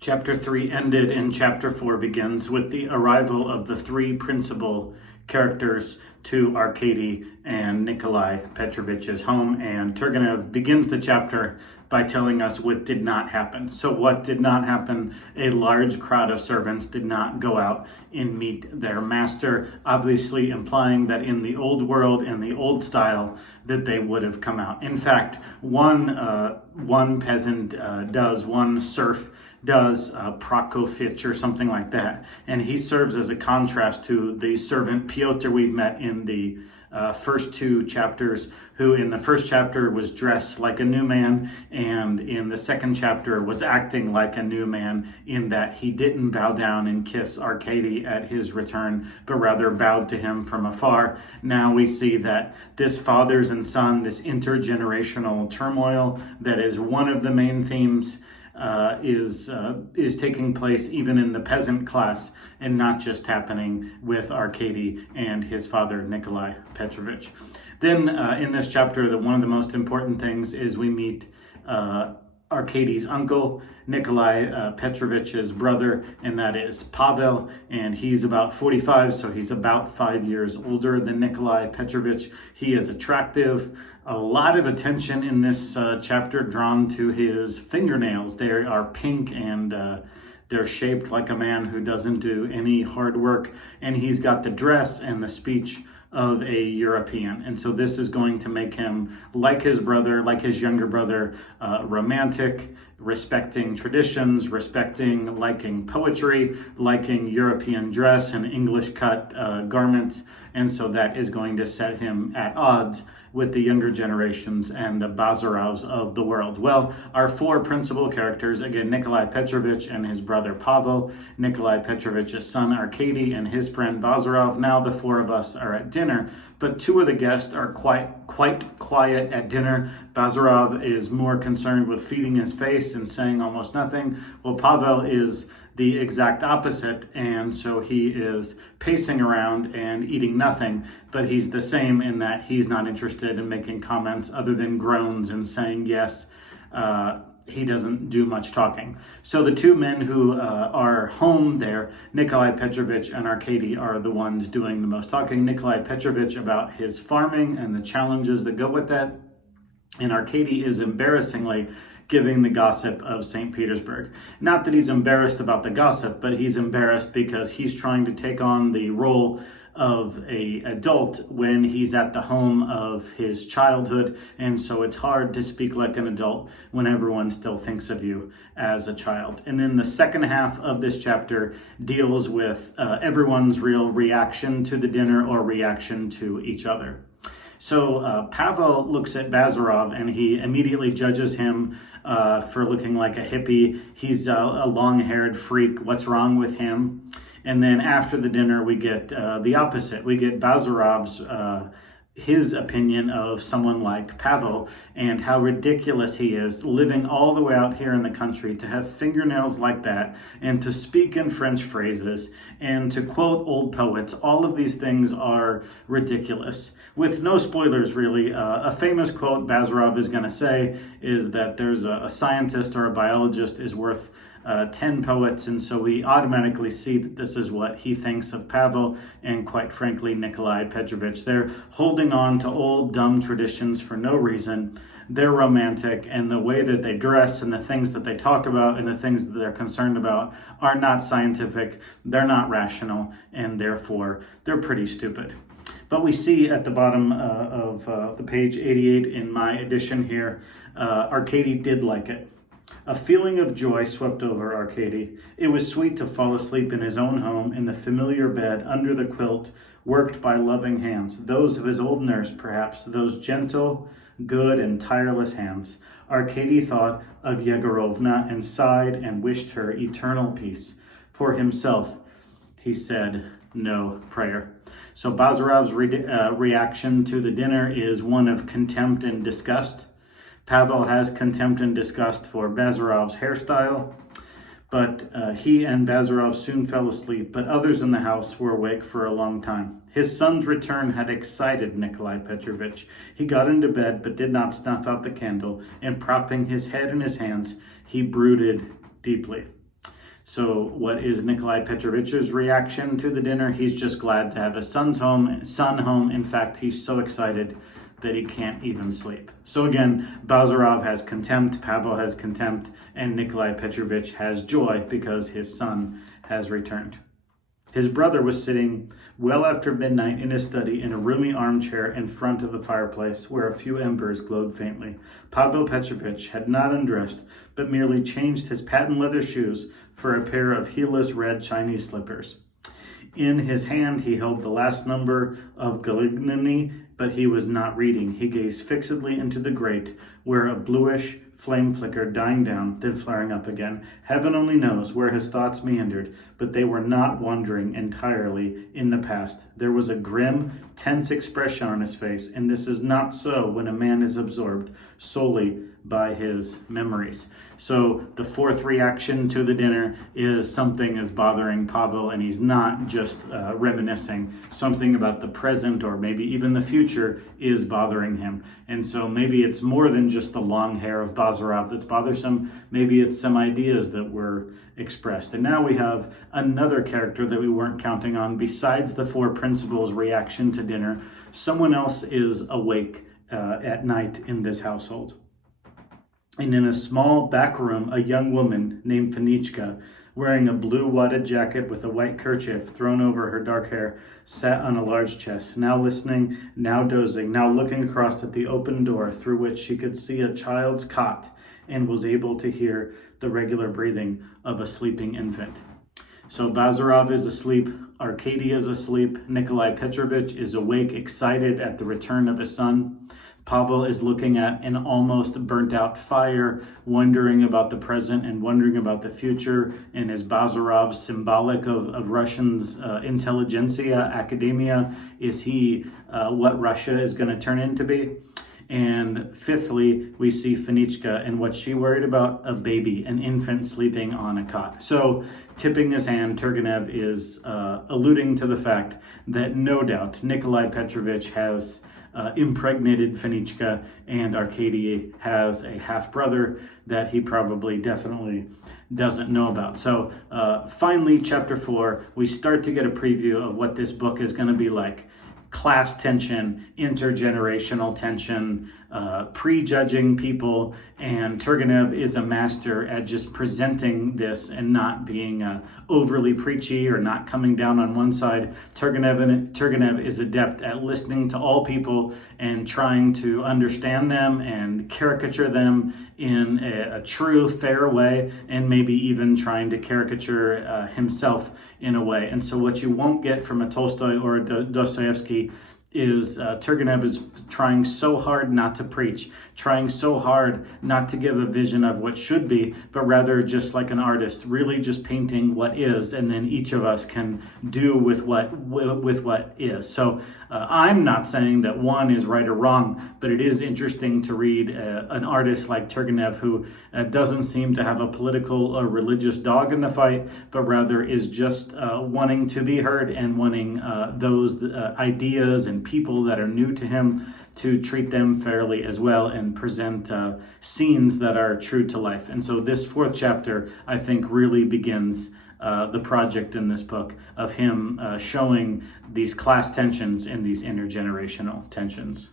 Chapter 3 ended and Chapter 4 begins with the arrival of the three principal characters to Arkady and Nikolai Petrovich's home, and Turgenev begins the chapter by telling us what did not happen. So what did not happen? A large crowd of servants did not go out and meet their master, obviously implying that in the old world and the old style that they would have come out. In fact, one peasant one serf does, Prokofich or something like that. And he serves as a contrast to the servant Pyotr we've met in the first two chapters, who in the first chapter was dressed like a new man, and in the second chapter was acting like a new man in that he didn't bow down and kiss Arkady at his return, but rather bowed to him from afar. Now we see that this fathers and son, this intergenerational turmoil that is one of the main themes, is taking place even in the peasant class and not just happening with Arkady and his father Nikolai Petrovich. Then in this chapter, one of the most important things is we meet Arkady's uncle, Nikolai Petrovich's brother, and that is Pavel, and he's about 45, so he's about 5 years older than Nikolai Petrovich. He is attractive. A lot of attention in this chapter drawn to his fingernails. They are pink and they're shaped like a man who doesn't do any hard work, and he's got the dress and the speech of a European. And so this is going to make him, like his brother, like his younger brother, romantic, respecting traditions, liking poetry, liking European dress and English cut garments. And so that is going to set him at odds with the younger generations and the Bazarovs of the world. Well, our four principal characters, again, Nikolai Petrovich and his brother Pavel, Nikolai Petrovich's son Arkady, and his friend Bazarov. Now the four of us are at dinner, but two of the guests are quite quiet at dinner. Bazarov is more concerned with feeding his face and saying almost nothing, while Pavel is the exact opposite, and so he is pacing around and eating nothing, but he's the same in that he's not interested in making comments other than groans and saying yes. He doesn't do much talking. So the two men who are home there, Nikolai Petrovich and Arkady, are the ones doing the most talking. Nikolai Petrovich about his farming and the challenges that go with that, and Arkady is embarrassingly giving the gossip of St. Petersburg. Not that he's embarrassed about the gossip, but he's embarrassed because he's trying to take on the role of an adult when he's at the home of his childhood, and so it's hard to speak like an adult when everyone still thinks of you as a child. And then the second half of this chapter deals with everyone's real reaction to the dinner or reaction to each other. So Pavel looks at Bazarov and he immediately judges him for looking like a hippie. He's a long-haired freak. What's wrong with him? And then after the dinner, we get the opposite. We get Bazarov's his opinion of someone like Pavel and how ridiculous he is living all the way out here in the country to have fingernails like that and to speak in French phrases and to quote old poets. All of these things are ridiculous. With no spoilers, really, a famous quote Bazarov is going to say is that there's a scientist or a biologist is worth 10 poets, and so we automatically see that this is what he thinks of Pavel and, quite frankly, Nikolai Petrovich. They're holding on to old, dumb traditions for no reason. They're romantic, and the way that they dress and the things that they talk about and the things that they're concerned about are not scientific, they're not rational, and therefore they're pretty stupid. But we see at the bottom of the page 88 in my edition here, Arkady did like it. A feeling of joy swept over Arkady. It was sweet to fall asleep in his own home, in the familiar bed, under the quilt, worked by loving hands, those of his old nurse, perhaps, those gentle, good, and tireless hands. Arkady thought of Yegorovna and sighed and wished her eternal peace. For himself, he said no prayer. So Bazarov's reaction to the dinner is one of contempt and disgust. Pavel has contempt and disgust for Bazarov's hairstyle, but he and Bazarov soon fell asleep, but others in the house were awake for a long time. His son's return had excited Nikolai Petrovich. He got into bed, but did not snuff out the candle, and propping his head in his hands, he brooded deeply. So what is Nikolai Petrovich's reaction to the dinner? He's just glad to have his son home. In fact, he's so excited that he can't even sleep. So again, Bazarov has contempt, Pavel has contempt, and Nikolai Petrovich has joy because his son has returned. His brother was sitting well after midnight in his study in a roomy armchair in front of the fireplace where a few embers glowed faintly. Pavel Petrovich had not undressed, but merely changed his patent leather shoes for a pair of heelless red Chinese slippers. In his hand he held the last number of Galigny, but he was not reading. He gazed fixedly into the grate, where a bluish flame flickered, dying down, then flaring up again. Heaven only knows where his thoughts meandered, but they were not wandering entirely in the past. There was a grim, tense expression on his face, and this is not so when a man is absorbed solely by his memories. So the fourth reaction to the dinner is something is bothering Pavel, and he's not just reminiscing. Something about the present or maybe even the future is bothering him. And so maybe it's more than just the long hair of Bazarov that's bothersome. Maybe it's some ideas that were expressed. And now we have another character that we weren't counting on. Besides the four principals' reaction to dinner, someone else is awake at night in this household. And in a small back room, a young woman named Fenichka, wearing a blue wadded jacket with a white kerchief thrown over her dark hair, sat on a large chest, now listening, now dozing, now looking across at the open door through which she could see a child's cot and was able to hear the regular breathing of a sleeping infant. So Bazarov is asleep, Arkady is asleep, Nikolai Petrovich is awake, excited at the return of his son. Pavel is looking at an almost burnt out fire, wondering about the present and wondering about the future. And is Bazarov symbolic of Russians' intelligentsia, academia? Is he what Russia is going to turn into be? And fifthly, we see Fenichka and what she worried about, a baby, an infant sleeping on a cot. So tipping his hand, Turgenev is alluding to the fact that no doubt Nikolai Petrovich has impregnated Fenichka, and Arkady has a half-brother that he probably definitely doesn't know about. So finally, chapter 4, we start to get a preview of what this book is going to be like. Class tension, intergenerational tension, prejudging people, and Turgenev is a master at just presenting this and not being overly preachy or not coming down on one side. Turgenev is adept at listening to all people and trying to understand them and caricature them in a true, fair way, and maybe even trying to caricature himself in a way. And so what you won't get from a Tolstoy or a Dostoevsky is Turgenev is trying so hard not to preach, trying so hard not to give a vision of what should be, but rather just like an artist, really just painting what is, and then each of us can do with what is. So I'm not saying that one is right or wrong, but it is interesting to read an artist like Turgenev who doesn't seem to have a political or religious dog in the fight, but rather is just wanting to be heard and wanting those ideas and people that are new to him to treat them fairly as well and present scenes that are true to life. And so this fourth chapter, I think, really begins the project in this book of him showing these class tensions and these intergenerational tensions.